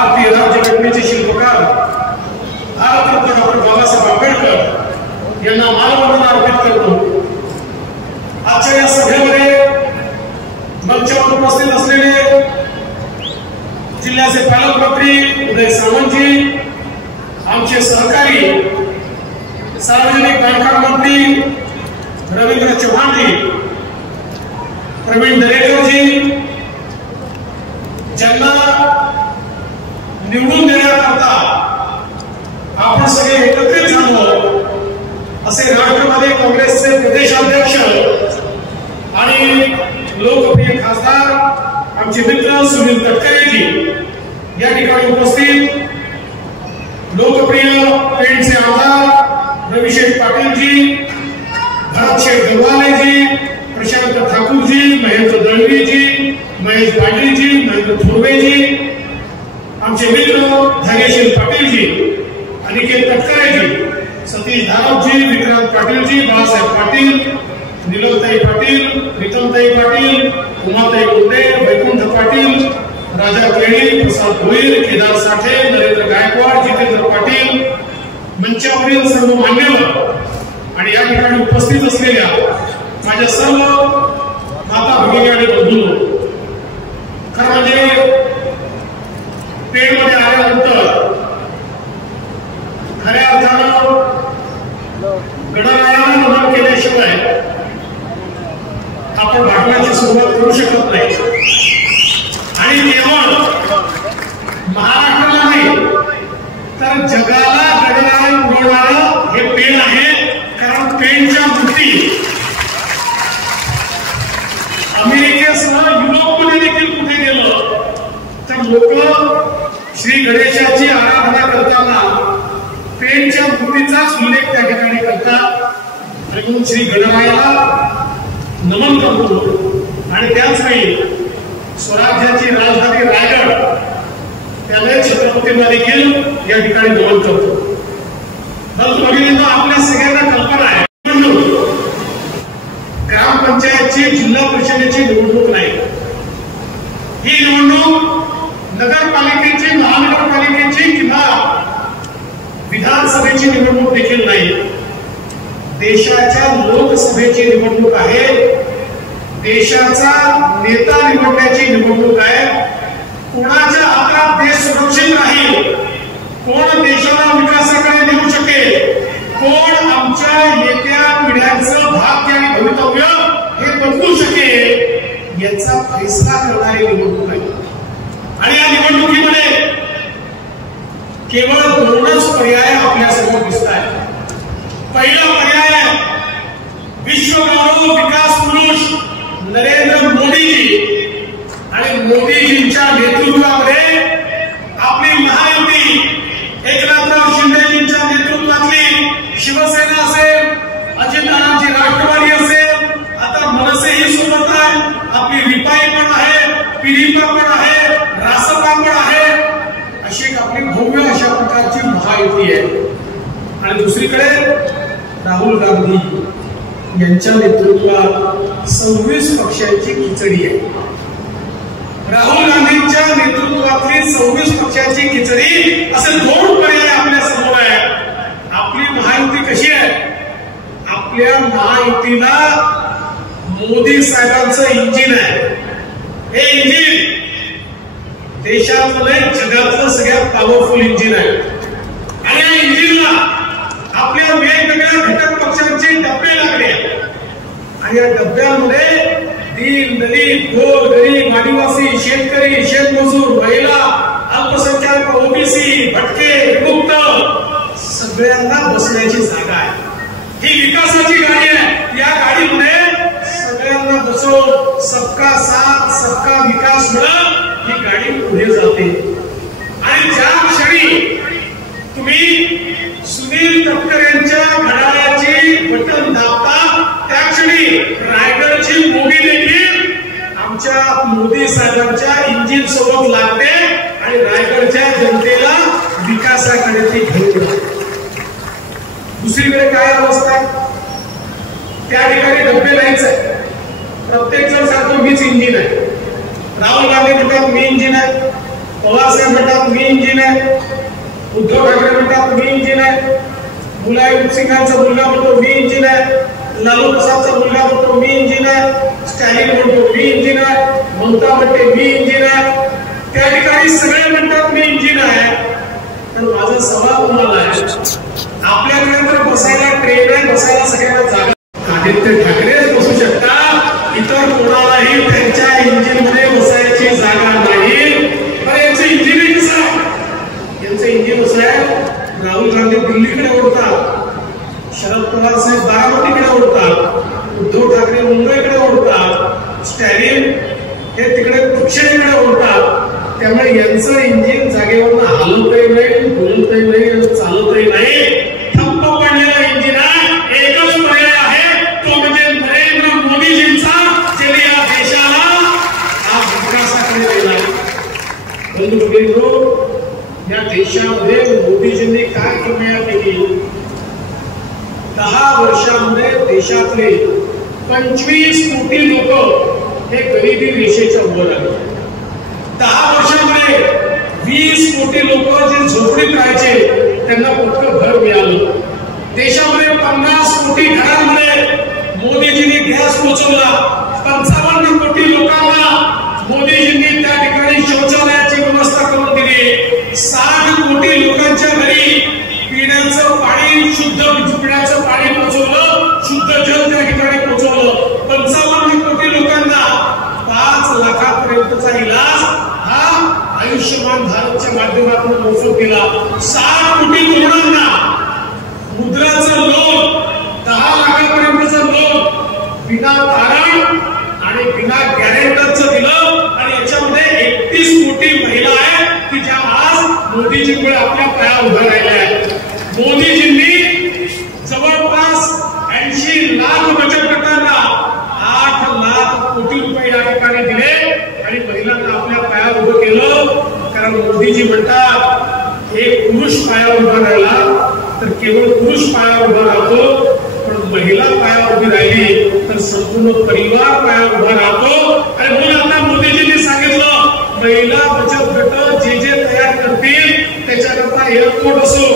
भारतीय राज्यघटनेचे शिल्पकार भारतरत्न डॉक्टर बाबासाहेब आंबेडकर यांना मानवंदना अर्पित करतो। आजच्या या सभेमध्ये मंचावर उपस्थित असलेले जिल्ह्याचे पालकमंत्री उदय सामंतजी, आमचे सहकारी सार्वजनिक बांधकाम मंत्री रवींद्र चव्हाणजी, प्रवीण दरेकरजी, ज्यांना निवडून देण्याकरता आपण सगळे एकत्रित झालो असे राष्ट्रवादी काँग्रेसचे प्रदेशाध्यक्ष आणि लोकप्रिय खासदार आमचे मित्र सुनील तटकरेजी या ठिकाणी उपस्थित, लोकप्रिय पेणचे आमदार रविशेष पाटीलजी, भरतशेठ गलवालेजी, प्रशांत ठाकूरजी, महेंद्र दळवीजी, महेश पाटीलजी, महेंद्र थोरवेजी, आमचे मित्र धैर्यशील पाटीलजी, अनिकेत तटकरेजी, सतीश धारपजी, विक्रांत पाटीलजी, बाळासाहेब पाटील, निलमताई पाटील, प्रीतमताई पाटील, उमाताई गुंडे, वैकुंठ पाटील, राजा केळी, प्रसाद भोईर, केदार साठे, नरेंद्र गायकवाड, जितेंद्र पाटील, मंचावरील सर्व मान्यवर आणि या ठिकाणी उपस्थित असलेल्या माझ्या सर्व माता भगिनी आणि बंधूंनो, खरं म्हणजे पेणमध्ये आल्यानंतर खऱ्या अर्थानं गणरायाला नमन केल्याशिवाय आपण भाषणाची सुरुवात करू शकत नाही। आणि केवळ महाराष्ट्राला नाही तर जगाला गणराय उडवणारं हे पेण आहे। कारण पेणच्या मूर्ती अमेरिकेसह युरोपमध्ये देखील कुठे गेलं तर लोक श्री गणेशाची आराधना करताना पेणच्या मूर्तीचाच उल्लेख त्या ठिकाणी करतात आणि म्हणून श्री गणरायाला नमन करतो। आणि त्याच वेळी स्वराज्याची राजधानी रायगड त्यामुळे छत्रपतींना देखील या ठिकाणी नमन करतो। परंतु भगिनींनो, आपल्या सगळ्यांना कल्पना आहे ग्रामपंचायतची, जिल्हा परिषदेची निवडणूक नाही, ही निवडणूक नगरपालिकेची, महानगरपालिकेची किंवा विधानसभेची निवडणूक देखील नाही, देशाच्या लोकसभेची निवडणूक आहे। देशाचा नेता निवडण्याची निवडणूक आहे। कोणाच्या हातात देश सुरक्षित राहील, कोण देशाला विकासाकडे नेऊ शकेल, कोण आमच्या येत्या पिढ्यांचं भाग्य आणि भवितव्य हे बदलू शकेल, याचा फैसला करणारी निवडणूक आहे। आणि या निवडणुकीमध्ये केवळ दोनच पर्याय आपल्यासमोर दिसत आहेत। पहिला पर्याय विश्वगौरव विकास पुरुष नरेंद्र मोदीजी आणि मोदीजींच्या नेतृत्वामध्ये आपली महायुती, एकनाथराव शिंदेजींच्या नेतृत्वातली शिवसेना असेल, अजितदादांची राष्ट्रवादी असेल, आता मनसेही सोबत आहे, आपली रिपाई पण आहे, पिरिपा पण आहे, रासपा पण आहे, अशी आपली भव्य अशा प्रकारची महायुती आहे। आणि दुसरीकडे राहुल गांधी यांच्या नेतृत्वात 26 पक्षांची खिचडी आहे। राहुल गांधींच्या नेतृत्वातली 26 पक्षांची खिचडी असे दोन पर्याय आपल्या समोर आहे। आपली महायुती कशी आहे? आपल्या महायुतीला मोदी साहेबांचं इंजिन आहे। हे इंजिन देशातलं जगातलं सगळ्यात पॉवरफुल इंजिन आहे आणि या इंजिनला आपल्या वेगवेगळ्या घटक पक्षांचे डबे लागले आणि या डब्यांमध्ये दीन दलित, गोर गरीब, आदिवासी, शेतकरी, शेतमजूर, महिला, अल्पसंख्याक, ओबीसी, भटके, विमुक्त सगळ्यांना बसण्याची जागा आहे। ही विकासाची गाडी आहे। या गाडीमध्ये सगळ्यांना बसवून सबका साथ सबका विकास मिळत ही गाडी पुढे जाते। आणि ज्या क्षणी तुम्ही सुनील तटकरेंच्या घड्याळाची बटन दाबता त्या क्षणी रायगडची बोगी देखील आमच्या मोदी साहेबांच्या इंजिन सोबत लागते आणि रायगडच्या जनतेला विकासाकडे ती घेऊन जाते। दुसरीकडे काय अवस्था आहे? त्या ठिकाणी डबे नाहीच आहे। प्रत्येक जण सांगतो मीच इंजिन आहे। राहुल गांधी म्हणतात मी इंजिन आहे, पवारसाहेब म्हणतात मी इंजिन आहे, उद्धव ठाकरे म्हणतात मी इंजिन आहे, मुलायम सिंगांचा मुलगा म्हणतो मी इंजिन आहे, लालू प्रसादचा मुलगा म्हणतो मी इंजिन आहे, स्टॅलिन म्हणतो मी इंजिन आहे, ममता म्हणते मी इंजिन आहे, त्या ठिकाणी सगळे म्हणतात मी इंजिन आहे. तर माझा सवाल तुम्हाला आहे, आपल्याकडे तर बसायला ट्रेन आहे, बसायला सगळ्यांना जागा, आदित्य ठाकरेच बसू शकतात, इतर कोणालाही त्यांच्या इंजिन मध्ये बसायची जागा नाही. पण यांचं इंजिन कसं आहे? यांचं इंजिन कसं आहे? राहुल गांधी दिल्लीकडे ओढतात, शरद पवार साहेब बारामतीकडे ओढतात, उद्धव ठाकरे मुंबईकडे ओढतात, स्टॅलिन हे तिकडे दक्षिणेकडे ओढतात. त्यामुळे यांचं इंजिन जागेवरून हलतही नाही, बोलतही नाही, चालतही नाही, ठप्प पडलेलं इंजिन आहे. एकच पर्याय आहे, तो म्हणजे नरेंद्र मोदीजींचा, ज्यांनी या देशाला हा विकासाकडे नेला. बंधू या देशामध्ये मोदीजींनी काय किमया केली? 10 वर्षांमध्ये देशातले 25 कोटी लोक हे गरिबी रेषेच्या वर आले. 10 वर्षांमध्ये 20 कोटी लोक जे झोपडीत राहायचे त्यांना फक्त घर मिळालं. देशामध्ये 50 कोटी घरांमध्ये मोदीजींनी गॅस पोहोचवला. 55 कोटी लोकांना मोदीजींनी त्या ठिकाणी शौचालयाची व्यवस्था करून दिली. 60 कोटी लोकांच्या घरी पिण्याचं पाणी, शुद्ध पिण्याचं पाणी पोहोचवलं, शुद्ध जल त्या ठिकाणी पोहोचवलं. 55 कोटी लोकांना 5 लाखापर्यंतचा इलाज हा आयुष्यमान भारतच्या माध्यमातून मोफत केला. 60 कोटी तरुणांना मुद्राचं लोन, 10 लाखापर्यंतचं लोन बिना तारण आणि बिना गॅरेंटरचं दिलं. आणि याच्यामध्ये 31 कोटी महिला आहेत की ज्या आज मोदीजींमुळे आपल्या पाया उभ्या राहिल्या आहेत. मोदीजींनी जवळपास 80 लाख बचत गटांना 8 लाख कोटी रुपये या ठिकाणी दिले आणि महिलांना आपल्या पायावर उभं केलं. कारण मोदीजी म्हणतात एक पुरुष पायावर उभा राहिला तर केवळ पुरुष पायावर उभा राहतो, पण महिला पायावर उभी राहिली तर संपूर्ण परिवार पायावर उभा राहतो. आणि म्हणून आता मोदीजींनी सांगितलं महिला बचत गट जे जे तयार करतील त्याच्याकरता एअरपोर्ट असो,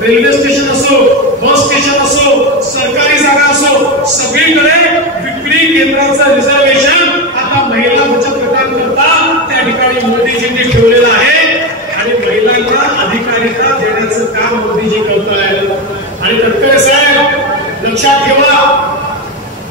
रेल्वे स्टेशन असो, बस स्टेशन असो, सरकारी जागा असो, सगळीकडे विक्री केंद्राचं रिझर्वेशन आता महिला बचत गटांकरता त्या ठिकाणी मोदीजींनी ठेवलेलं आहे. आणि महिलांना अधिकारिता देण्याचं काम मोदीजी करतायत. आणि गडकरी साहेब लक्षात ठेवा,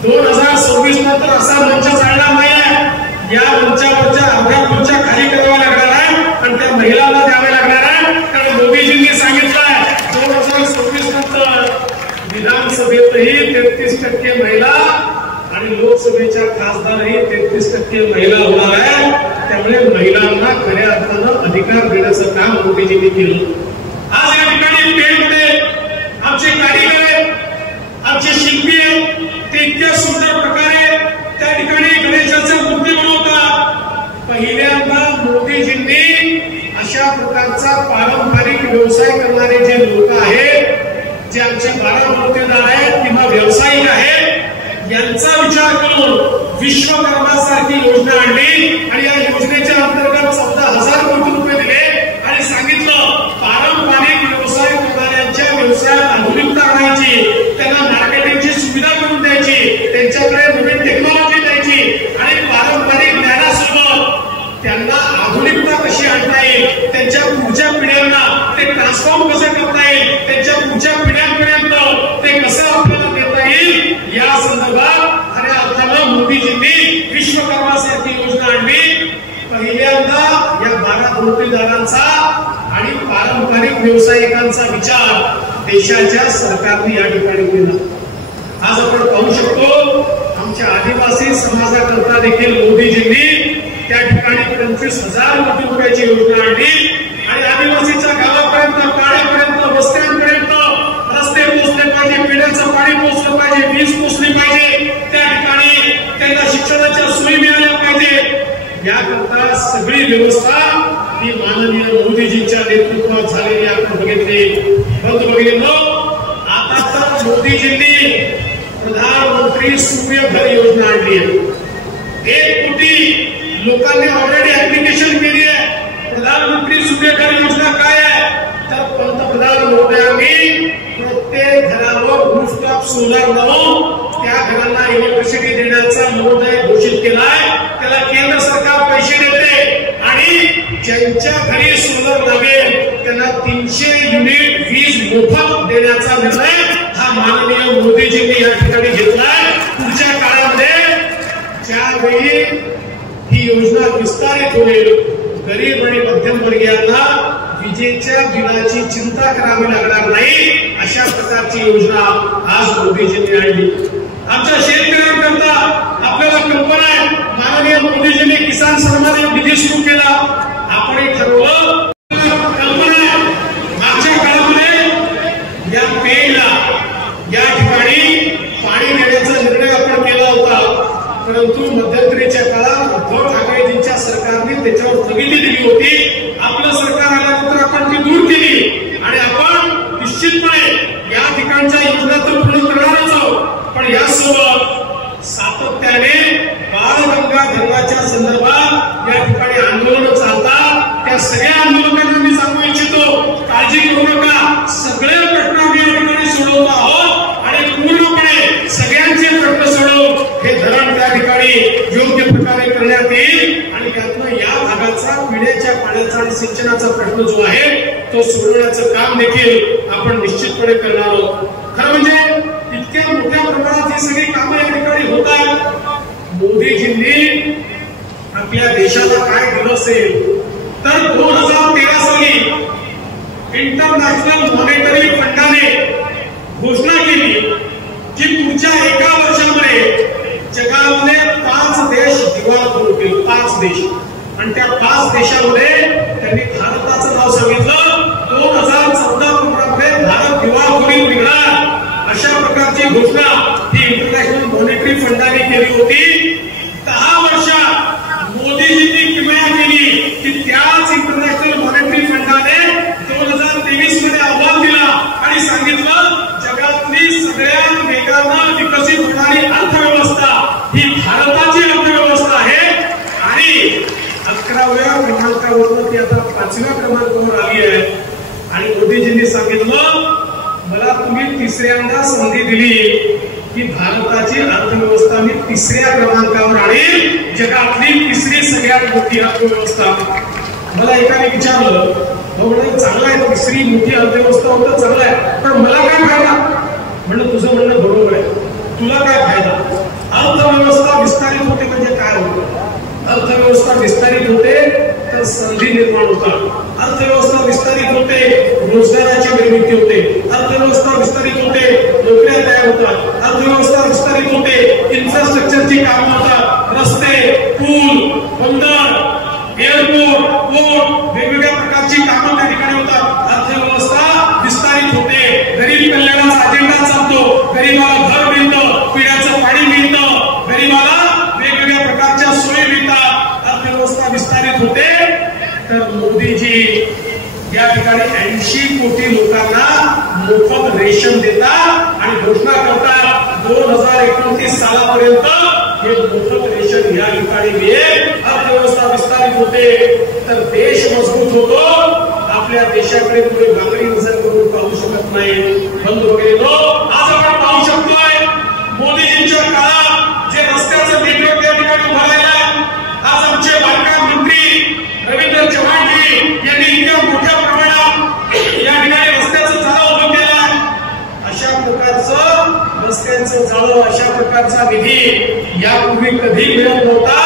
2026 नंतर असा मंच चालणार नाहीये. या मंचावरच्या अर्ध्या खुर्च्या खाली कराव्या लागणार आहे आणि त्या महिलांना द्याव्या लागणार आहे. कारण मोदीजींनी सांगितलंय 2026 नंतर विधानसभेतही 33% महिला आणि लोकसभेच्या खासदारही 33% महिला होणार आहे. त्यामुळे महिलांना खऱ्या अर्थानं अधिकार देण्याचं काम मोदीजींनी केलं. आज या ठिकाणी पेठमध्ये आमचे कारीगर आहेत, आमचे शिल्पी आहेत, ते इतक्या सुंदर प्रकारे त्या ठिकाणी गणेशाच्या मूर्ती बनवतात. पहिल्यांदा मोदीजींनी अशा प्रकारचा पारंपरिक व्यवसाय करणारे जे लोक आहेत, जे आमचे 12 मूर्तीदार आहेत किंवा व्यावसायिक आहेत, यांचा विचार करून विश्वकर्मासारखी योजना आणली आणि या योजनेच्या अंतर्गत 14,000 कोटी रुपये दिले आणि सांगितलं पारंपरिक व्यवसाय करणाऱ्यांच्या व्यवसायात आधुनिकता आणायची, त्यांना मार्केटिंगची सुविधा करून द्यायची, त्यांच्याकडे नवीन टेक्नॉलॉजी द्यायची आणि पारंपरिक ज्ञानासोबत त्यांना आधुनिकता कशी आणता येईल, त्यांच्या पुढच्या पिढ्यांना ते ट्रान्सफॉर्म कसं करता येईल, त्यांच्या पुढच्या पिढ्यांपर्यंत ते कसं आपल्याला देता येईल, या संदर्भात खऱ्या अर्थानं मोदीजींनी विश्वकर्मासारखी योजना आणली. पहिल्यांदा या 12 मूर्तीदारांचा आणि पारंपरिक व्यावसायिकांचा विचार देशाच्या सरकारने या ठिकाणी केला. आज आपण पाहू शकतो आमच्या आदिवासी समाजाकरता देखील मोदीजींनी त्या ठिकाणी 25,000 कोटी रुपयाची योजना आणली आणि आदिवासीच्या गावापर्यंत, पाड्यापर्यंत, वस्त्यांपर्यंत रस्ते पोहोचले पाहिजे, पिण्याचं पाणी पोहोचलं पाहिजे, वीज पोहोचली पाहिजे, त्या ठिकाणी त्यांना शिक्षणाच्या सोयी मिळाल्या पाहिजे. याकरता सगळी व्यवस्था ही माननीय मोदीजींच्या नेतृत्वात झालेली आपण बघितली. बंधू भगिनींनो, आता तर मोदीजींनी प्रधानमंत्री सूर्यघर योजना आणली आहे. 1 कोटी लोकांनी ऑलरेडी ऍप्लिकेशन केली आहे. प्रधानमंत्री सोलर लावून त्या घरांना इलेक्ट्रिसिटी देण्याचा निर्णय घोषित केलाय. त्याला केंद्र सरकार पैसे देते आणि ज्यांच्या घरी सोलर लागेल त्यांना 300 युनिट वीज मोफत देण्याचा निर्णय हा माननीय मोदीजींनी या ठिकाणी घेतलाय. पुढच्या काळामध्ये ज्यावेळी ही योजना विस्तारित होईल गरीब आणि मध्यमवर्गीयांना विजेच्या बिलाची चिंता करावी लागणार नाही अशा प्रकारची योजना आज मोदीजींनी आणली. आमच्या शेतकऱ्यांकरता आपल्याला कल्पना आहे माननीय मोदीजींनी किसान सन्मान निधी सुरू केला. आपण ठरवलं कल्पना आहे मागच्या काळामध्ये या पेयला या ठिकाणी पाणी देण्याचा निर्णय आपण केला होता. परंतु मध्यंतरीच्या काळात उद्धव ठाकरेजींच्या सरकारने त्याच्यावर स्थगिती दिली होती. आपलं सरकार आल्यानंतर आपण ती दूर केली आणि आपण निश्चितपणे या ठिकाणच्या योजना तर पूर्ण करणारच आहोत. पण यासोबत सातत्याने बाळगंगा धरणाच्या संदर्भात या ठिकाणी आंदोलन चालतात. त्या सगळ्या आंदोलकांना मी सांगू इच्छितो काळजी करू नका. सगळे प्रश्न आम्ही या ठिकाणी सोडवतो आहोत आणि पूर्णपणे सगळ्यांचे प्रश्न सोडवून हे धरण त्या ठिकाणी योग्य प्रकारे करण्यात येईल आणि त्यातून या भागाचा पिण्याच्या पाण्याचा आणि सिंचनाचा प्रश्न जो आहे तो सोडवण्याचं काम देखील आपण निश्चितपणे करणार आहोत. खरं म्हणजे इतक्या मोठ्या प्रमाणात ही सगळी कामं या ठिकाणी होत आहेत. मोदीजींनी आपल्या देशाला काय दिलं असेल तर 2013 साली इंटरनॅशनल मॉनिटरी फंडाने घोषणा केली की पुढच्या एका वर्षामध्ये जगामध्ये 5 देश दिवाळखोर होतील. 5 देश आणि त्या 5 देशामध्ये त्यांनी भारताचं नाव सांगितलं. 2014-15 भारत दिवाळखोरीत निघणार अशा प्रकारची घोषणा ही इंटरनॅशनल मॉनिटरी फंडाने केली होती. 10 वर्षात मोदीजींनी किमया केली की त्याच इंटरनॅशनल मॉनिटरी फंडाने 2023 मध्ये अहवाल दिला आणि सांगितलं जगातली सगळ्यात वेगानं विकसित होणारी अर्थव्यवस्था ही भारताची अर्थव्यवस्था आहे आणि 11व्या क्रमांकावरून ती आता 5व्या क्रमांकावर आली आहे. आणि मोदीजींनी सांगितलं मला तुम्ही तिसऱ्यांदा संधी दिली की भारताची अर्थव्यवस्था मी 3ऱ्या क्रमांकावर आणेल. जगातली 3री सगळ्यात मोठी अर्थव्यवस्था. मला एकाने विचारलं म्हणलं चांगला आहे 3री मोठी अर्थव्यवस्था होतं चांगला आहे पण मला काय फायदा. म्हणलं तुझं म्हणणं बरोबर आहे. तुला काय फायदा. अर्थव्यवस्था विस्तारित होते म्हणजे काय होतं. अर्थव्यवस्था विस्तारित होते तर संधी निर्माण होतात. अर्थव्यवस्था विस्तारित होते रोजगाराची निर्मिती होते. अर्थव्यवस्था विस्तारित होते नोकऱ्या तयार होतात. अर्थव्यवस्था विस्तारित होते इन्फ्रास्ट्रक्चरची कामं होतात. रस्ते पूल बंदर एअरपोर्ट पोर्ट वेगवेगळ्या प्रकारची कामं त्या ठिकाणी होतात. अर्थव्यवस्था विस्तारित होते. गरीब कल्याणाचा अजेंडा चालतो. गरीबाला घर मिळतं पिण्याचं पाणी मिळतं. गरीबाला वेगवेगळ्या प्रकारच्या सोयी मिळतात. अर्थव्यवस्था विस्तारित होते तर मोदीजी या ठिकाणी 80 कोटी लोकांना मोफत रेशन देतात आणि घोषणा करतात 2029 सालापर्यंत हे मोफत रेशन या ठिकाणी मिळेल. अर्थव्यवस्था विस्तारित होते तर देश मजबूत होतो. आपल्या देशाकडे पुढे बांगडी नजर करून पाहू शकत नाही. बंधू वगैरे आज आपण पाहू शकतोय मोदीजींच्या काळात जे रस्त्याचं नेटवर्क या ठिकाणी उभारलेलं आहे. आज आमचे बांधकाम मंत्री रवींद्र चव्हाणजी यांनी इतक्या मोठ्या प्रमाणात या ठिकाणी रस्त्याचं जाळं उभं केलं आहे. अशा प्रकारचं रस्त्यांचं जाळं अशा प्रकारचा निधी यापूर्वी कधी मिळत नव्हता.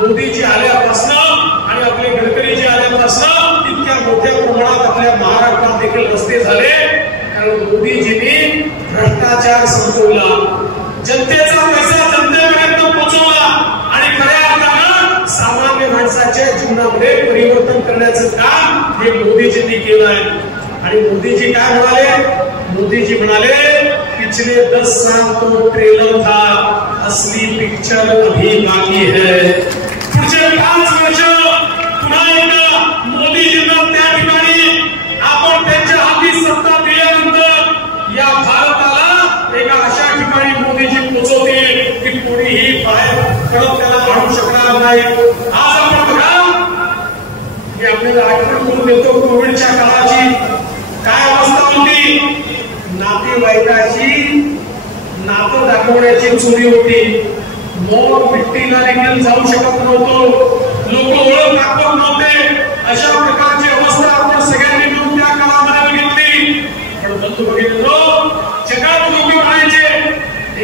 मोदीजी आल्यापासून आणि आपले गडकरीजी आल्यापासून इतक्या मोठ्या प्रमाणात आपल्या महाराष्ट्रात देखील रस्ते झाले. कारण मोदीजींनी भ्रष्टाचार संपवला. जनतेचा पैसा जनतेपर्यंत पोहोचवला आणि खऱ्या अर्थानं सामान्य माणसाच्या जीवनामध्ये परिवर्तन करण्याचं काम हे मोदीजींनी केलं आहे. आणि मोदीजी काय म्हणाले. मोदीजी म्हणाले पिछले 10 साल तो ट्रेलर था असली पिक्चर अभी बाकी है. पुढचे 5 वर्ष पुन्हा एकदा मोदीजींना त्या ठिकाणी आपण त्यांच्या हाती सत्ता दिल्यानंतर या भारताला एका अशा ठिकाणी मोदीजी पोहोचवतील की कोणीही बाहेर कडक त्याला आणू शकणार नाही. आज आपण बघा मी आपल्याला आठवण करून देतो कोविडच्या काळाची काय अवस्था होती. नातेवाईकाची पैशाची चोरी होती, नोट मिट्टीला देखील जाऊ शकत नव्हतो, लोक ओळख दाखवत नव्हते, अशा प्रकारची अवस्था आपण सगळ्यांनी मिळून त्या काळामध्ये बघितली. पण बंधू बघितलं, जगात लोक म्हणायचे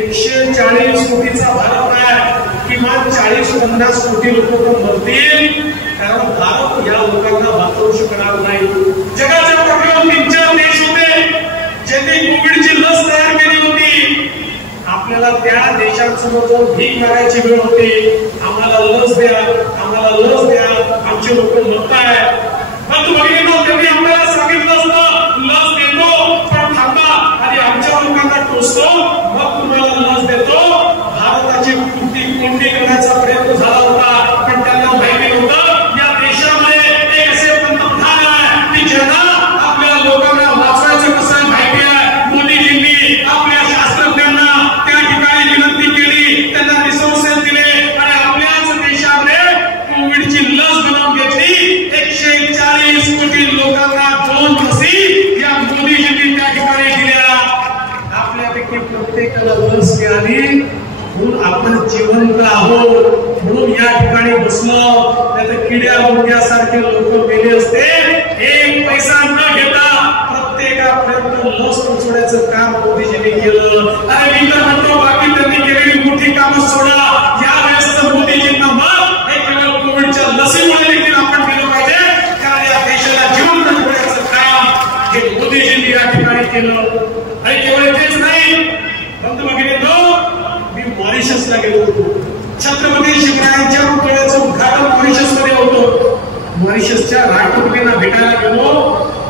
140 कोटीचा भारत आहे, किमान 40-50 कोटी लोक तर मरतील, कारण भारत या लोकांना वाचवू शकणार नाही. जगाच्या पाठीवर 3-4 देश होते ज्यांनी कोविडची लस तयार केली होती. आपल्याला त्या देशांसमोर जाऊन भीक मागायची वेळ होती, आम्हाला लस द्या, आम्हाला लस द्या, आमचे लोक मरताय. पण बघितलं, त्यांनी आपल्याला सांगितलं असतं लस देतो, पण थांबा आधी आमच्या लोकांना टोचतो, मग तुम्हाला लस देतो. भारताची कोणती करण्याचा प्रयत्न झाला होता, पण त्यांना माहिती नव्हतं या देशामध्ये एक असे पंतप्रधान आहे की ज्यांना आपल्या लोकांना वाचवायचं कसं माहिती आहे. मोदीजींनी आपल्या शास्त्रज्ञांना त्या ठिकाणी विनंती केली, त्यांना रिसोर्सेस दिले आणि आपल्याच देशामध्ये कोविडची लस बनवून घेतली. 140 कोटी लोकांना 2 लसी या मोदीजींनी त्या ठिकाणी दिल्या. आपल्यापैकी प्रत्येकाला लस मिळाली म्हणून आपण जिवंत आहोत, म्हणून या ठिकाणी बसलो. नाहीतर किड्या मुंग्यासारखे लोक गेले असते, 1 पैसा न घेता प्रत्येकापर्यंत लस पोहोचवण्याचं काम मोदीजींनी केलं. आणि मी तर म्हणतो बाकी त्यांनी केलेली मोठी कामं सोडा, यावेळेस मोदीजींना मग हे केवळ कोविडच्या लसीमुळे देखील आपण केलं पाहिजे, कारण या देशाला जिवंत ठेवण्याचं काम हे मोदीजींनी या ठिकाणी केलं. आणि केवळ तेच नाही, बंधू भगिनींनो, मी मॉरिशसला गेलो होतो. छत्रपती शिवरायांच्या पुतळ्याचं उद्घाटन मॉरिशसमध्ये होतं. मॉरिशसच्या राष्ट्रपतींना भेटायला गेलो,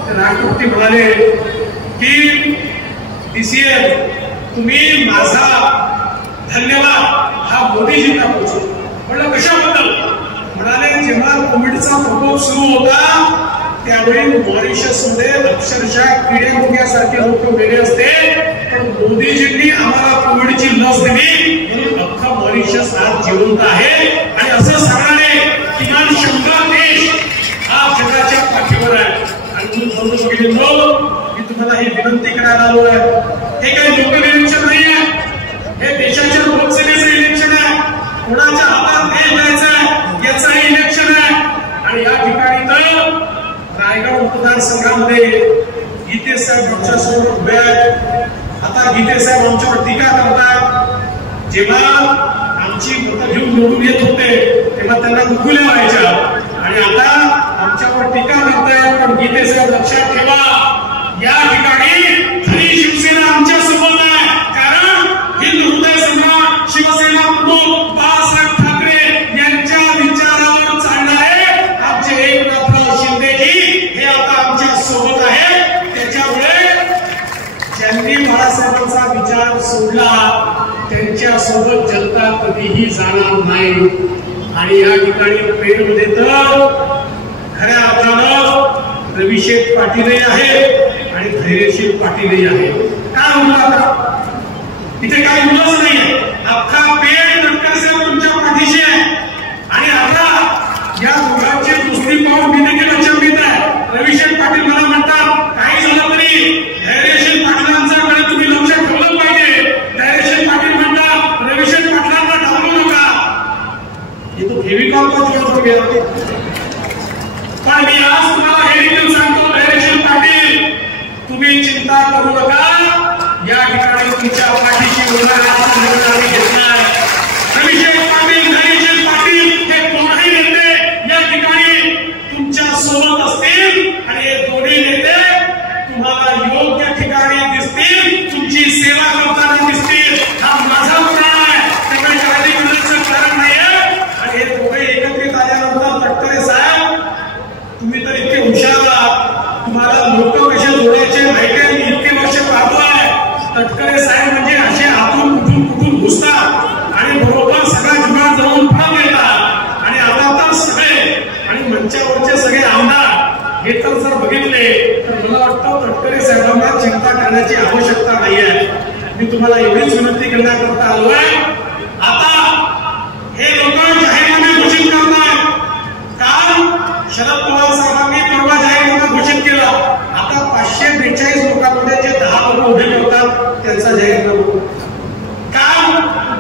तर राष्ट्रपती म्हणाले की TCS तुम्ही माझा धन्यवाद हा मोदीजींना पोहोचव. म्हटलं कशाबद्दल? म्हणाले जेव्हा कोविडचा प्रकोप सुरू होता त्यावेळी मॉरिशसमध्ये अक्षरशः किड्यामुंग्यासारखे लोक वेगळे असते, पण मोदीजींनी आम्हाला कोविडची लस दिली म्हणून अख्खा मॉरिशस आज जिवंत आहे. आणि असं सांगणारे किमान 100 देश हा जगाच्या पाठीवर आहे. आणि म्हणून मी तुम्हाला ही विनंती करायला आलो आहे. हे काही लोकल इलेक्शन नाही आहे, हे देशाच्या लोकसभेचं इलेक्शन आहे. कोणाच्या हातात देश द्यायचा आहे याचंही इलेक्शन आहे. आणि या ठिकाणी तर रायगड मतदारसंघामध्ये गीते साहेब आमच्या समोर उभे आहेत. आता गीते साहेब आमच्यावर टीका करतात. जेव्हा आमची मतं घेऊन निवडून येत होते तेव्हा त्यांना उकुल्या व्हायच्या, आणि आता आमच्यावर टीका करतायत. पण गीते साहेब लक्षात ठेवा, या ठिकाणी खरी शिवसेना आमच्या सोबत आहे, कारण हिंद हृदय सम्राट शिवसेना प्रमुख बाळासाहेब ठाकरे यांच्या विचारावर चालणारे आमचे एकनाथराव शिंदेजी हे आता आमच्या सोबत आहे. त्याच्यामुळे ज्यांनी बाळासाहेबांचा विचार सोडला त्यांच्या सोबत जनता कधीही जाणार नाही. आणि या ठिकाणी पेडमध्ये तर खऱ्या अर्थानं रविशेठ पाटीलही आहे आणि धैर्यशील पाटीलही आहे. काय म्हणतात इथे काही मुलंच नाहीये, अख्खा पेड तटकरे साहेब तुमच्या पाठीशी आहे. आणि आता या दोघांची दुसरी पाऊल मी देखील अचंबित आहे. रविशेठ पाटील मला म्हणतात काही झालं तरी धैर्यशील पाटलांच्याकडे तुम्ही लक्ष ठेवलं पाहिजे. धैर्यशील पाटील म्हणतात रविशेठ पाटलांना डावलू नका. हे तो फेविकॉल का जोड गया. पण मी आज तुम्हाला हे देखील सांगतो धैर्यशील पाटील, तुम्ही चिंता करू नका. या ठिकाणी तुमच्या पाठीशी आम्ही घेतलाय. रविशेठ पाटील, धैर्यशील पाटील हे दोन्ही नेते या ठिकाणी तुमच्या सोबत असतील आणि हे दोन्ही नेते तुम्हाला योग्य ठिकाणी दिसतील, तुमची सेवा करताना दिसतील. हा माझा प्रण आहे, त्यामुळे काळजी करण्याचं कारण नाहीये. आणि हे दोघे एकत्रित आल्यानंतर तटकरे साहेब तुम्ही तर इतके हुशार आहात, तुम्हाला लोक कसे जोडायचे माहिती आहे. मी इतके वर्ष पाहतोय तटकरे साहेब म्हणजे असे आतून कुठून घुसतात आणि बरोबर सगळा जुगाड जाऊन फळ येतात. आणि आता तर सगळे आणि मंचावरचे सगळे आमदार हे तर जर बघितले तर मला वाटतं तटकरे साहेबांना चिंता करण्याची आवश्यकता नाही आहे. मी तुम्हाला एवढीच विनंती करण्याकरता आलोय. आता हे लोक जाहीरनामे घोषित करतात. काल शरद पवार साहेबांनी परवा जाहीरनामा घोषित केला. आता 542 लोकांमध्ये जे 10 लोक उभे करतात त्यांचा जाहीरनामा. काल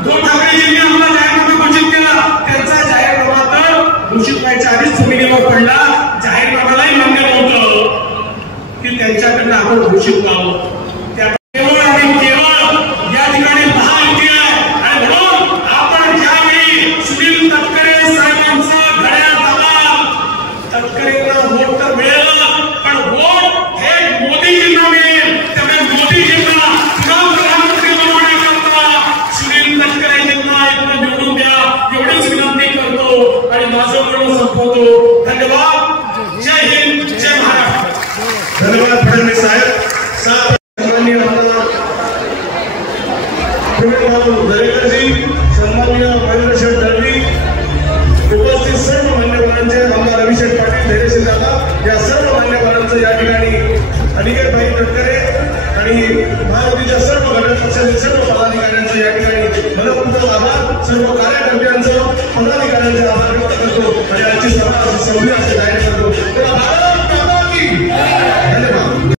ती त्यांच्याकडनं आपण घोषित व्हावं. केवळ आणि केवळ या ठिकाणी महायुती आहे आणि म्हणून आपण ज्यावेळी सुनील तटकरे साहेबांचा घड्याळ दाबा, तटकरेंना वोट तर मिळेल पण वोट हे मोदीजींना मिळेल. त्यामुळे मोदीजींना प्रधानमंत्री बनवण्याकरता सुनील तटकरेंना एकदा निवडून द्या एवढीच विनंती करतो आणि माझं बोलणं संपवतो. धन्यवाद. जय हिंद, जय महाराष्ट्र. धन्यवाद फडणवीस साहेब. सन्माननीय आमदार प्रवीण दरेकरजी, सन्माननीय महेंद्र शेठ दळवी, उपस्थित सर्व मान्यवरांचे, आमदार अभिषेक पाटील, धैर्यशील दादा, या सर्व मान्यवरांचं या ठिकाणी अनिकेत भाई तटकरे आणि महायुतीच्या